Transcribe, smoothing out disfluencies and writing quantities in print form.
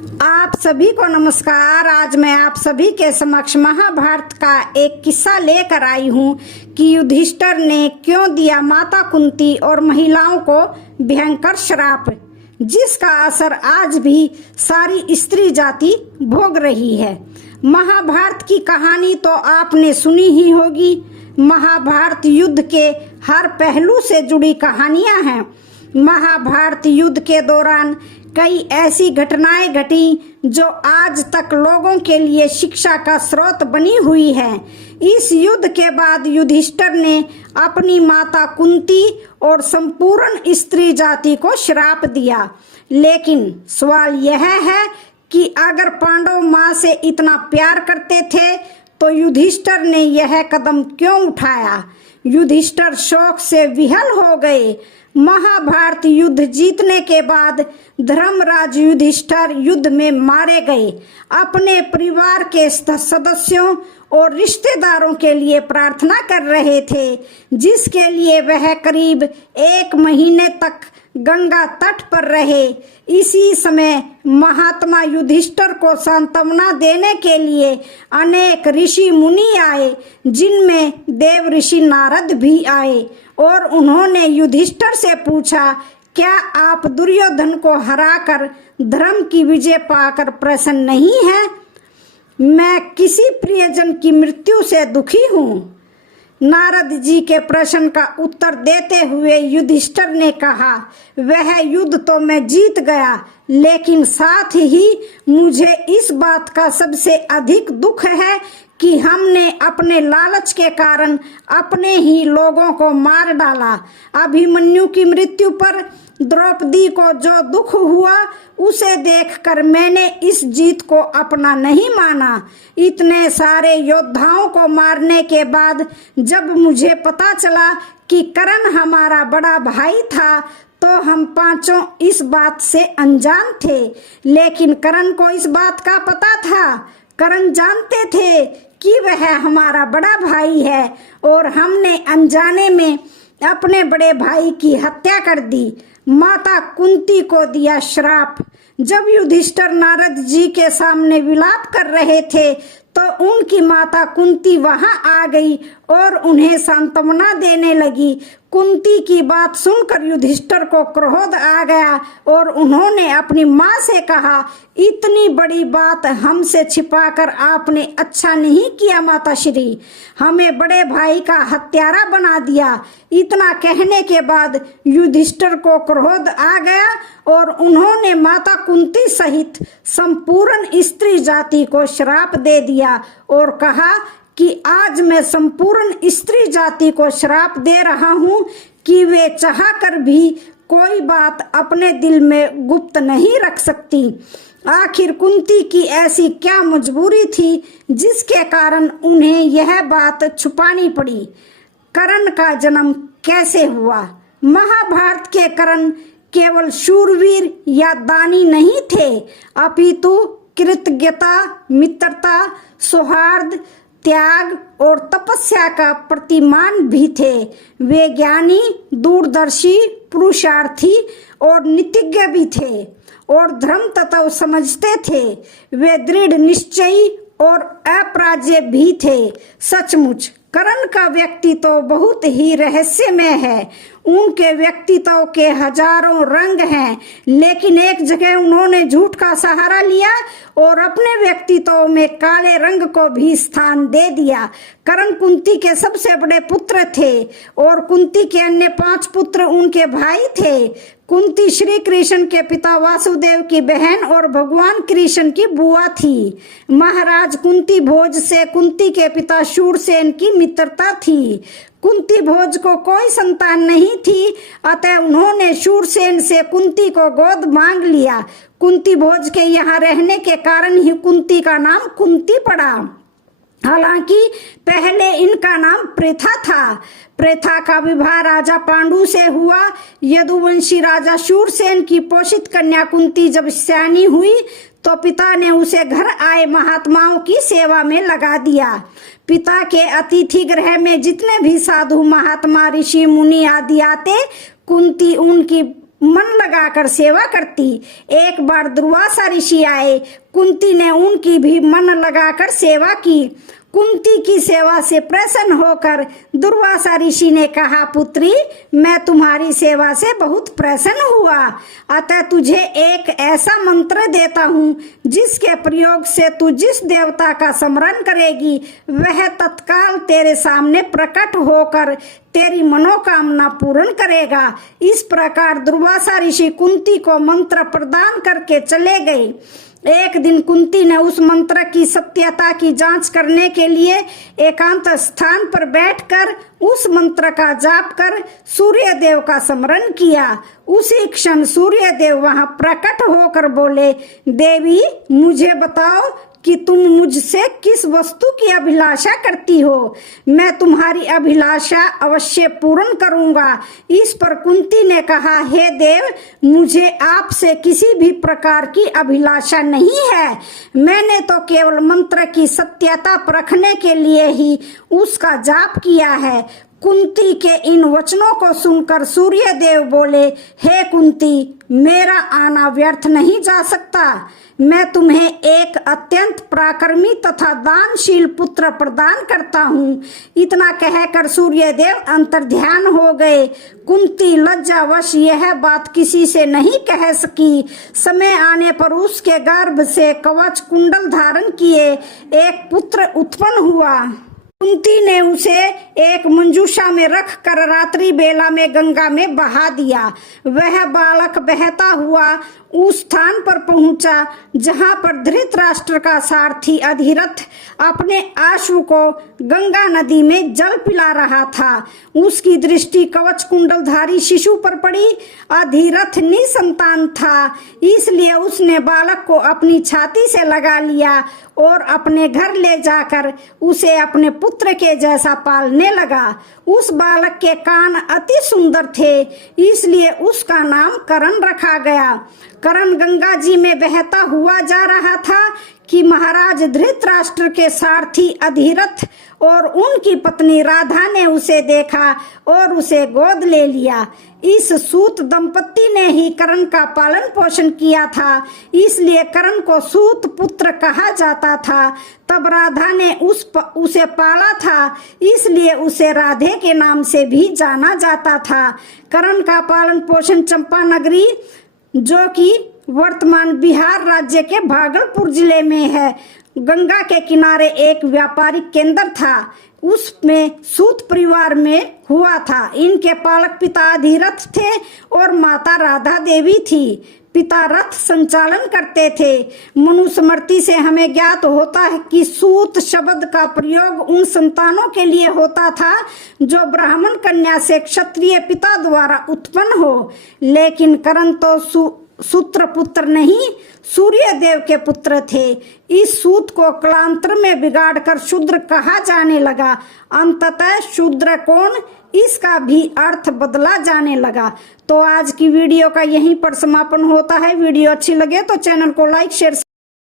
आप सभी को नमस्कार। आज मैं आप सभी के समक्ष महाभारत का एक किस्सा लेकर आई हूँ कि युधिष्ठिर ने क्यों दिया माता कुंती और महिलाओं को भयंकर श्राप, जिसका असर आज भी सारी स्त्री जाति भोग रही है। महाभारत की कहानी तो आपने सुनी ही होगी। महाभारत युद्ध के हर पहलू से जुड़ी कहानियां हैं। महाभारत युद्ध के दौरान कई ऐसी घटनाएं घटी जो आज तक लोगों के लिए शिक्षा का स्रोत बनी हुई है। इस युद्ध के बाद युधिष्ठिर ने अपनी माता कुंती और संपूर्ण स्त्री जाति को श्राप दिया। लेकिन सवाल यह है कि अगर पांडव मां से इतना प्यार करते थे तो युधिष्ठिर ने यह कदम क्यों उठाया। युधिष्ठिर शोक से विह्वल हो गए। महाभारत युद्ध जीतने के बाद धर्मराज युधिष्ठिर युद्ध में मारे गए। अपने परिवार के सदस्यों और रिश्तेदारों के लिए प्रार्थना कर रहे थे, जिसके लिए वह करीब 1 महीने तक गंगा तट पर रहे। इसी समय महात्मा युधिष्ठिर को सांत्वना देने के लिए अनेक ऋषि मुनि आए, जिनमें देव ऋषि नारद भी आए और उन्होंने युधिष्ठिर से पूछा, क्या आप दुर्योधन को हराकर धर्म की विजय पाकर प्रसन्न नहीं हैं? मैं किसी प्रियजन की मृत्यु से दुखी हूँ। नारद जी के प्रश्न का उत्तर देते हुए युधिष्ठिर ने कहा, वह युद्ध तो मैं जीत गया, लेकिन साथ ही मुझे इस बात का सबसे अधिक दुख है कि हमने अपने लालच के कारण अपने ही लोगों को मार डाला। अभिमन्यु की मृत्यु पर द्रौपदी को जो दुख हुआ, उसे देखकर मैंने इस जीत को अपना नहीं माना। इतने सारे योद्धाओं को मारने के बाद जब मुझे पता चला कि कर्ण हमारा बड़ा भाई था, तो हम पांचों इस बात से अनजान थे। लेकिन कर्ण को इस बात का पता था। कर्ण जानते थे कि वह हमारा बड़ा भाई है और हमने अनजाने में अपने बड़े भाई की हत्या कर दी। माता कुंती को दिया श्राप। जब युधिष्ठिर नारद जी के सामने विलाप कर रहे थे तो उनकी माता कुंती वहां आ गई और उन्हें सांत्वना देने लगी। कुंती की बात सुनकर युधिष्ठिर को क्रोध आ गया और उन्होंने अपनी मां से कहा, इतनी बड़ी बात हमसे छिपाकर आपने अच्छा नहीं किया माताश्री, हमें बड़े भाई का हत्यारा बना दिया। इतना कहने के बाद युधिष्ठिर को क्रोध आ गया और उन्होंने माता कुंती सहित संपूर्ण स्त्री जाति को श्राप दे दिया और कहा कि आज मैं संपूर्ण स्त्री जाति को श्राप दे रहा हूँ कि वे चाहकर भी कोई बात अपने दिल में गुप्त नहीं रख सकती। आखिर कुंती की ऐसी क्या मजबूरी थी जिसके कारण उन्हें यह बात छुपानी पड़ी। कर्ण का जन्म कैसे हुआ? महाभारत के कर्ण केवल शूरवीर या दानी नहीं थे, अपितु कृतज्ञता, मित्रता, सौहार्द, त्याग और तपस्या का प्रतिमान भी थे। वे ज्ञानी, दूरदर्शी, पुरुषार्थी और नीतिज्ञ भी थे और धर्म तत्व समझते थे। वे दृढ़ निश्चयी और अपराजेय भी थे। सचमुच कर्ण का व्यक्तित्व बहुत ही रहस्यमय है। उनके व्यक्तित्व के हजारों रंग हैं, लेकिन एक जगह उन्होंने झूठ का सहारा लिया और अपने व्यक्तित्व में काले रंग को भी स्थान दे दिया। कर्ण कुंती के सबसे बड़े पुत्र थे और कुंती के अन्य 5 पुत्र उनके भाई थे। कुंती श्री कृष्ण के पिता वासुदेव की बहन और भगवान कृष्ण की बुआ थी। महाराज कुंती भोज से कुंती के पिता शूरसेन की मित्रता थी। कुंती भोज को कोई संतान नहीं थी, अतः उन्होंने शूरसेन से कुंती को गोद मांग लिया। कुंती भोज के यहाँ रहने के कारण ही कुंती का नाम कुंती पड़ा। हालांकि पहले इनका नाम प्रथा था। प्रथा का विवाह राजा पांडु से हुआ। यदुवंशी राजा शूरसेन की पोषित कन्या कुंती जब सयानी हुई तो पिता ने उसे घर आए महात्माओं की सेवा में लगा दिया। पिता के अतिथि गृह में जितने भी साधु महात्मा ऋषि मुनि आदि आते, कुंती उनकी मन लगाकर सेवा करती। एक बार दुर्वासा ऋषि आए, कुंती ने उनकी भी मन लगाकर सेवा की। कुंती की सेवा से प्रसन्न होकर दुर्वासा ऋषि ने कहा, पुत्री, मैं तुम्हारी सेवा से बहुत प्रसन्न हुआ, अतः तुझे एक ऐसा मंत्र देता हूँ जिसके प्रयोग से तू जिस देवता का स्मरण करेगी वह तत्काल तेरे सामने प्रकट होकर तेरी मनोकामना पूर्ण करेगा। इस प्रकार दुर्वासा ऋषि कुंती को मंत्र प्रदान करके चले गए। एक दिन कुंती ने उस मंत्र की सत्यता की जांच करने के लिए एकांत स्थान पर बैठकर उस मंत्र का जाप कर सूर्य देव का स्मरण किया। उसी क्षण सूर्य देव वहां प्रकट होकर बोले, देवी, मुझे बताओ कि तुम मुझसे किस वस्तु की अभिलाषा करती हो। मैं तुम्हारी अभिलाषा अवश्य पूर्ण करूंगा। इस पर कुंती ने कहा, हे देव, मुझे आपसे किसी भी प्रकार की अभिलाषा नहीं है। मैंने तो केवल मंत्र की सत्यता परखने के लिए ही उसका जाप किया है। कुंती के इन वचनों को सुनकर सूर्य देव बोले, हे कुंती, मेरा आना व्यर्थ नहीं जा सकता। मैं तुम्हें एक अत्यंत पराक्रमी तथा दानशील पुत्र प्रदान करता हूँ। इतना कहकर सूर्य देव अंतर्ध्यान हो गए। कुंती लज्जावश यह बात किसी से नहीं कह सकी। समय आने पर उसके गर्भ से कवच कुंडल धारण किए एक पुत्र उत्पन्न हुआ। कुंती ने उसे एक मंजूषा में रख कर रात्रि बेला में गंगा में बहा दिया। वह बालक बहता हुआ उस स्थान पर पहुंचा जहां पर धृतराष्ट्र का सारथी अधिरथ अपने अश्व को गंगा नदी में जल पिला रहा था। उसकी दृष्टि कवच कुंडलधारी शिशु पर पड़ी। अधिरथ निसंतान था, इसलिए उसने बालक को अपनी छाती से लगा लिया और अपने घर ले जाकर उसे अपने पुत्र के जैसा पालने लगा। उस बालक के कान अति सुंदर थे, इसलिए उसका नाम करण रखा गया। करण गंगा जी में बहता हुआ जा रहा था कि महाराज धृतराष्ट्र के सारथी अधिरथ और उनकी पत्नी राधा ने उसे देखा और उसे गोद ले लिया। इस सूत दंपत्ति ने ही करण का पालन पोषण किया था, इसलिए करण को सूत पुत्र कहा जाता था। तब राधा ने उसे पाला था, इसलिए उसे राधे के नाम से भी जाना जाता था। करण का पालन पोषण चंपा नगरी, जो कि वर्तमान बिहार राज्य के भागलपुर जिले में है, गंगा के किनारे एक व्यापारिक केंद्र था। उसमें सूत परिवार में हुआ था। इनके पालक पिता अधिरथ थे और माता राधा देवी थी। पिता रथ संचालन करते थे। मनुस्मृति से हमें ज्ञात होता है कि सूत शब्द का प्रयोग उन संतानों के लिए होता था जो ब्राह्मण कन्या से क्षत्रिय पिता द्वारा उत्पन्न हो। लेकिन करण तो सूत्र पुत्र नहीं, सूर्य देव के पुत्र थे। इस सूत को कालांतर में बिगाड़कर शूद्र कहा जाने लगा। अंततः शूद्र कौन, इसका भी अर्थ बदला जाने लगा। तो आज की वीडियो का यहीं पर समापन होता है। वीडियो अच्छी लगे तो चैनल को लाइक शेयर